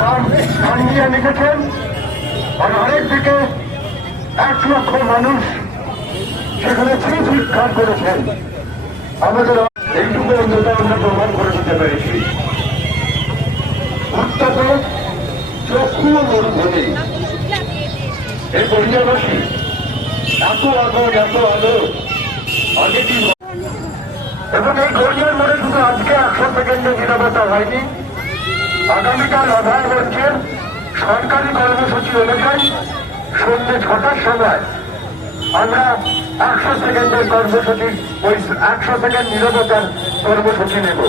তার গান নিয়ে লিখেছেন, আর আরেকদিকে 1 লক্ষ মানুষ সেখানে চিৎকার করেছেন। আমাদের এইটুকু অন্তত আমরা প্রমাণ করে দিতে পেরেছি। উত্তপ্ত চক্ষু মরুভূমি, এই গড়িয়াবাসী এত আদর আগে কি, এবং এই গড়িয়ার মোড়ে শুধু আজকে 100 সেকেন্ডের নিরবতা হয়নি। আগামীকাল আধার মঞ্চের সরকারি কর্মসূচি অনুযায়ী সন্ধ্যে 6টার সময় আমরা 100 সেকেন্ডের কর্মসূচি, ওই 100 সেকেন্ড নিরবতার কর্মসূচি নেব।